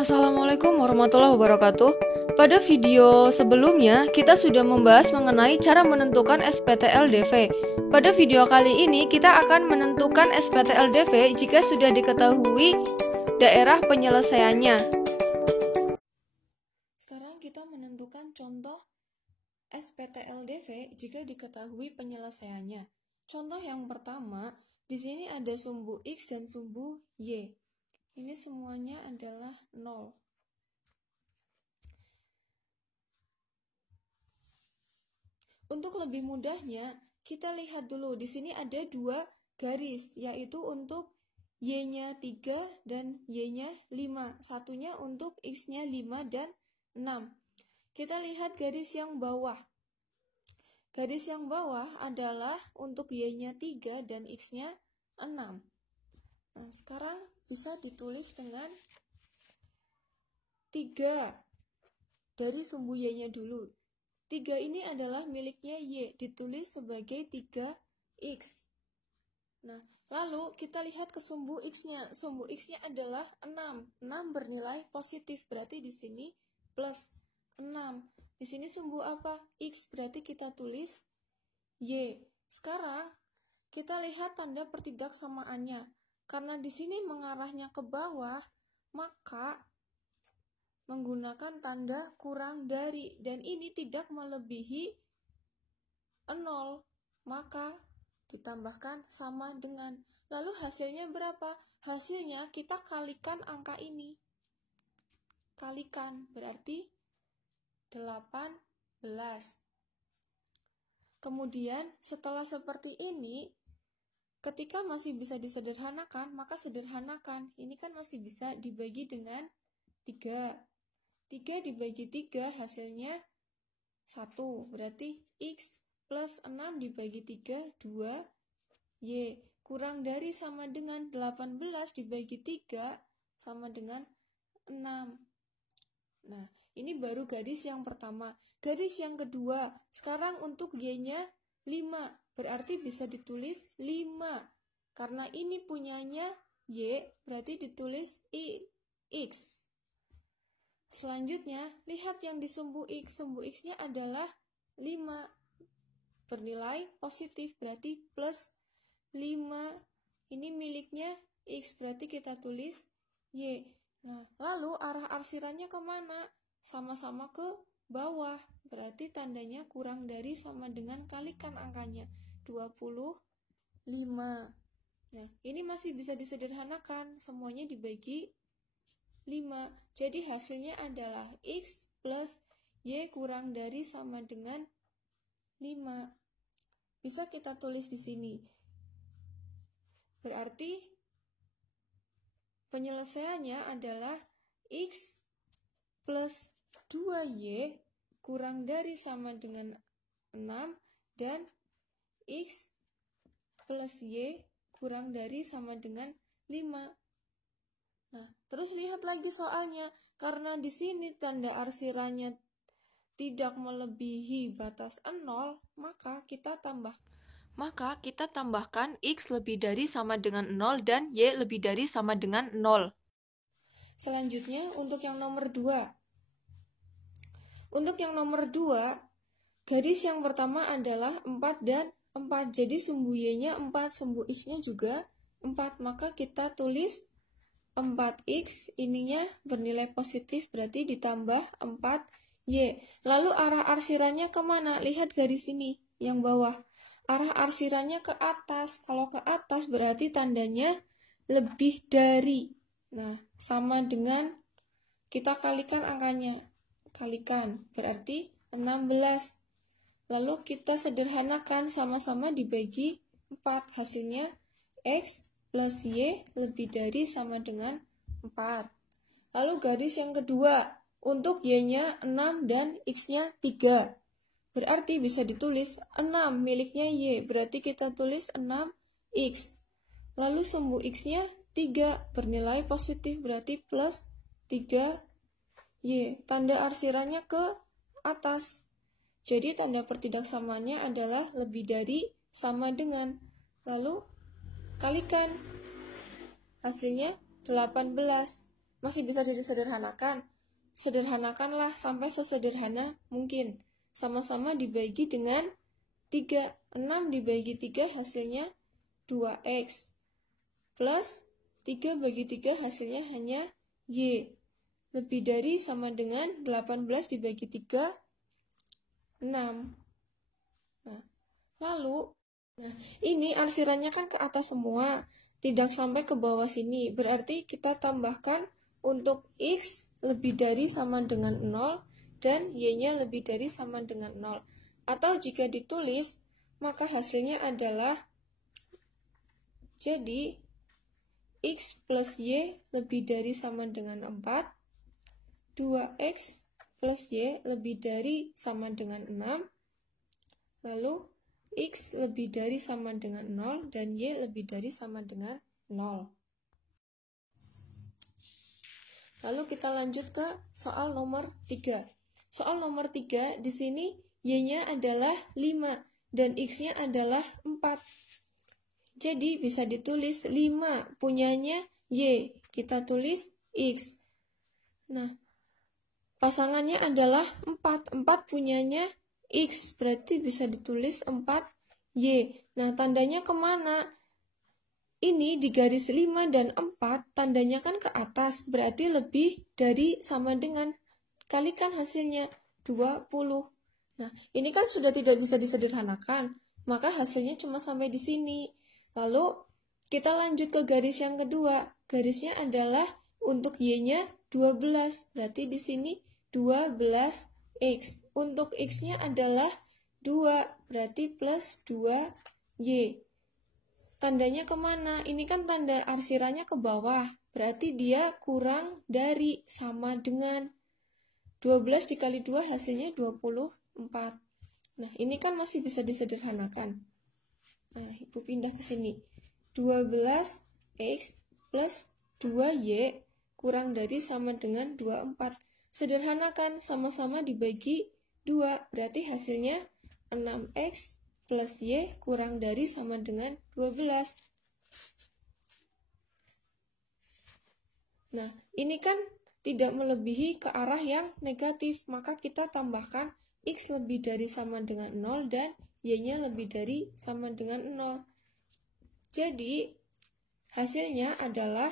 Assalamualaikum warahmatullahi wabarakatuh. Pada video sebelumnya, kita sudah membahas mengenai cara menentukan SPT-LDV. Pada video kali ini, kita akan menentukan SPT-LDV jika sudah diketahui daerah penyelesaiannya. Sekarang kita menentukan contoh SPT-LDV jika diketahui penyelesaiannya. Contoh yang pertama, di sini ada sumbu X dan sumbu Y. Ini semuanya adalah 0. Untuk lebih mudahnya, kita lihat dulu. Di sini ada dua garis, yaitu untuk Y-nya 3 dan Y-nya 5. Satunya untuk X-nya 5 dan 6. Kita lihat garis yang bawah. Garis yang bawah adalah untuk Y-nya 3 dan X-nya 6. Nah, sekarang bisa ditulis dengan 3 dari sumbu Y-nya dulu. 3 ini adalah miliknya Y, ditulis sebagai 3X. Nah, lalu kita lihat ke sumbu X-nya. Sumbu X-nya adalah 6. 6 bernilai positif, berarti di sini plus 6. Di sini sumbu apa? X, berarti kita tulis Y. Sekarang kita lihat tanda pertidaksamaannya. Karena di sini mengarahnya ke bawah, maka menggunakan tanda kurang dari, dan ini tidak melebihi 0, maka ditambahkan sama dengan. Lalu hasilnya berapa? Hasilnya kita kalikan angka ini. Kalikan, berarti 18. Kemudian setelah seperti ini, ketika masih bisa disederhanakan, maka sederhanakan. Ini kan masih bisa dibagi dengan 3. 3 dibagi 3 hasilnya 1. Berarti X plus 6 dibagi 3, 2. Y kurang dari sama dengan 18 dibagi 3 sama dengan 6. Nah, ini baru garis yang pertama. Garis yang kedua, sekarang untuk Y-nya 5. Berarti bisa ditulis 5. Karena ini punyanya Y, berarti ditulis X. Selanjutnya, lihat yang di sumbu X. Sumbu X-nya adalah 5. Bernilai positif, berarti plus 5. Ini miliknya X, berarti kita tulis Y. Nah, lalu arah arsirannya kemana? Sama-sama ke bawah. Berarti tandanya kurang dari sama dengan kalikan angkanya. 25. Nah, ini masih bisa disederhanakan, semuanya dibagi 5. Jadi hasilnya adalah X plus Y kurang dari sama dengan 5. Bisa kita tulis di sini. Berarti penyelesaiannya adalah X plus 2Y kurang dari sama dengan 6 dan X plus Y kurang dari sama dengan 5. Nah, terus lihat lagi soalnya. Karena di sini tanda arsirannya tidak melebihi batas 0, maka kita tambahkan X lebih dari sama dengan 0 dan Y lebih dari sama dengan 0. Selanjutnya untuk yang nomor 2. Untuk yang nomor 2, garis yang pertama adalah 4 dan 4. Jadi sumbu Y-nya 4, sumbu X-nya juga 4. Maka kita tulis 4X, ininya bernilai positif, berarti ditambah 4Y. Lalu arah arsirannya kemana? Lihat garis ini, yang bawah. Arah arsirannya ke atas. Kalau ke atas berarti tandanya lebih dari. Nah, sama dengan kita kalikan angkanya. Kalikan, berarti 16. Lalu kita sederhanakan, sama-sama dibagi 4. Hasilnya X plus Y lebih dari sama dengan 4. Lalu garis yang kedua, untuk Y-nya 6 dan X-nya 3. Berarti bisa ditulis 6 miliknya Y, berarti kita tulis 6X. Lalu sumbu X-nya 3, bernilai positif, berarti plus 3Y. Tanda arsirannya ke atas. Jadi tanda pertidaksamaannya adalah lebih dari sama dengan. Lalu kalikan. Hasilnya 18. masih bisa disederhanakan. Sederhanakanlah sampai sesederhana mungkin. Sama-sama dibagi dengan 3. 6 dibagi 3 hasilnya 2x. Plus 3 bagi 3 hasilnya hanya y. Lebih dari sama dengan 18 dibagi 3, 6. Nah, lalu, ini arsirannya kan ke atas semua, tidak sampai ke bawah sini. Berarti kita tambahkan untuk x lebih dari sama dengan 0 dan y-nya lebih dari sama dengan 0. Atau jika ditulis, maka hasilnya adalah jadi x plus y lebih dari sama dengan 4, 2x plus y lebih dari sama dengan 6, lalu x lebih dari sama dengan 0 dan y lebih dari sama dengan 0. Lalu kita lanjut ke soal nomor 3. Soal nomor 3 di sini y-nya adalah 5 dan x-nya adalah 4. Jadi bisa ditulis 5 punyanya y, kita tulis x. Nah, pasangannya adalah 4 punyanya x, berarti bisa ditulis 4y. Nah, tandanya kemana? Ini di garis 5 dan 4, tandanya kan ke atas, berarti lebih dari sama dengan, kalikan hasilnya, 20. Nah, ini kan sudah tidak bisa disederhanakan, maka hasilnya cuma sampai di sini. Lalu, kita lanjut ke garis yang kedua. Garisnya adalah untuk y-nya 12, berarti di sini 12x. Untuk x-nya adalah 2, berarti plus 2y. Tandanya kemana? Ini kan tanda arsirannya ke bawah, berarti dia kurang dari sama dengan 12 dikali 2 hasilnya 24. Nah, ini kan masih bisa disederhanakan. Nah, Ibu pindah ke sini. 12x plus 2y kurang dari sama dengan 24. Sederhanakan, sama-sama dibagi 2, berarti hasilnya 6x plus y kurang dari sama dengan 12. Nah, ini kan tidak melebihi ke arah yang negatif, maka kita tambahkan x lebih dari sama dengan 0 dan y-nya lebih dari sama dengan 0. Jadi, hasilnya adalah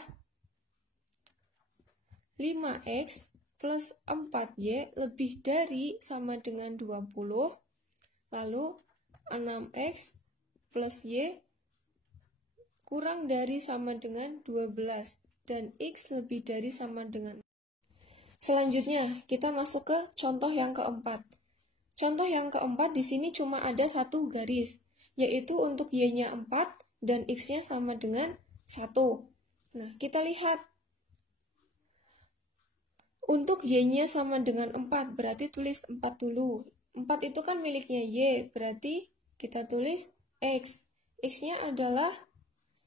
5x plus 4y lebih dari sama dengan 20, lalu 6x plus y kurang dari sama dengan 12 dan x lebih dari sama dengan. Selanjutnya kita masuk ke contoh yang keempat. Contoh yang keempat di sini cuma ada satu garis, yaitu untuk y-nya 4 dan x-nya sama dengan 1. Nah, kita lihat. Untuk y-nya sama dengan 4, berarti tulis 4 dulu. 4 itu kan miliknya y, berarti kita tulis x. X-nya adalah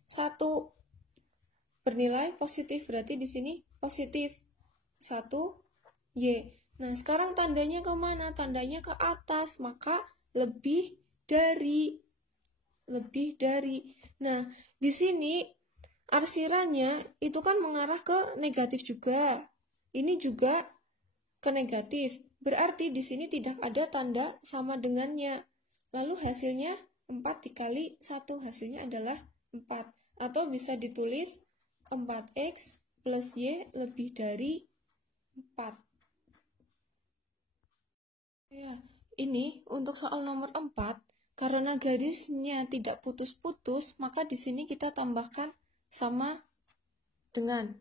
1. Bernilai positif, berarti di sini positif 1 y. Nah, sekarang tandanya kemana? Tandanya ke atas, maka lebih dari. Nah, di sini arsirannya itu kan mengarah ke negatif juga. Ini juga ke negatif. Berarti di sini tidak ada tanda sama dengannya. Lalu hasilnya 4 dikali 1, hasilnya adalah 4. Atau bisa ditulis 4x plus y lebih dari 4. Ya, ini untuk soal nomor 4, karena garisnya tidak putus-putus, maka di sini kita tambahkan sama dengan.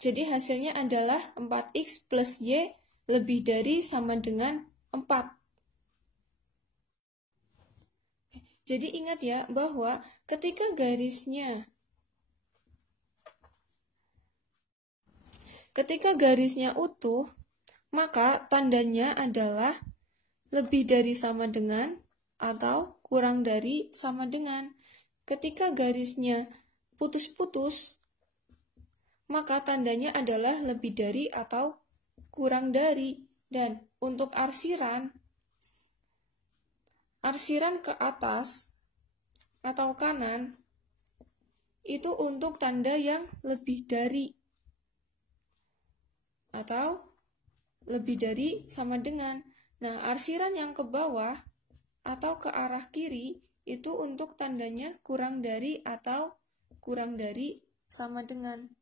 Jadi hasilnya adalah 4x plus y lebih dari sama dengan 4. Jadi ingat ya bahwa ketika garisnya utuh, maka tandanya adalah lebih dari sama dengan atau kurang dari sama dengan. Ketika garisnya putus-putus, maka tandanya adalah lebih dari atau kurang dari. Dan untuk arsiran ke atas atau kanan itu untuk tanda yang lebih dari. atau lebih dari sama dengan. Nah, arsiran yang ke bawah atau ke arah kiri itu untuk tandanya kurang dari atau kurang dari sama dengan.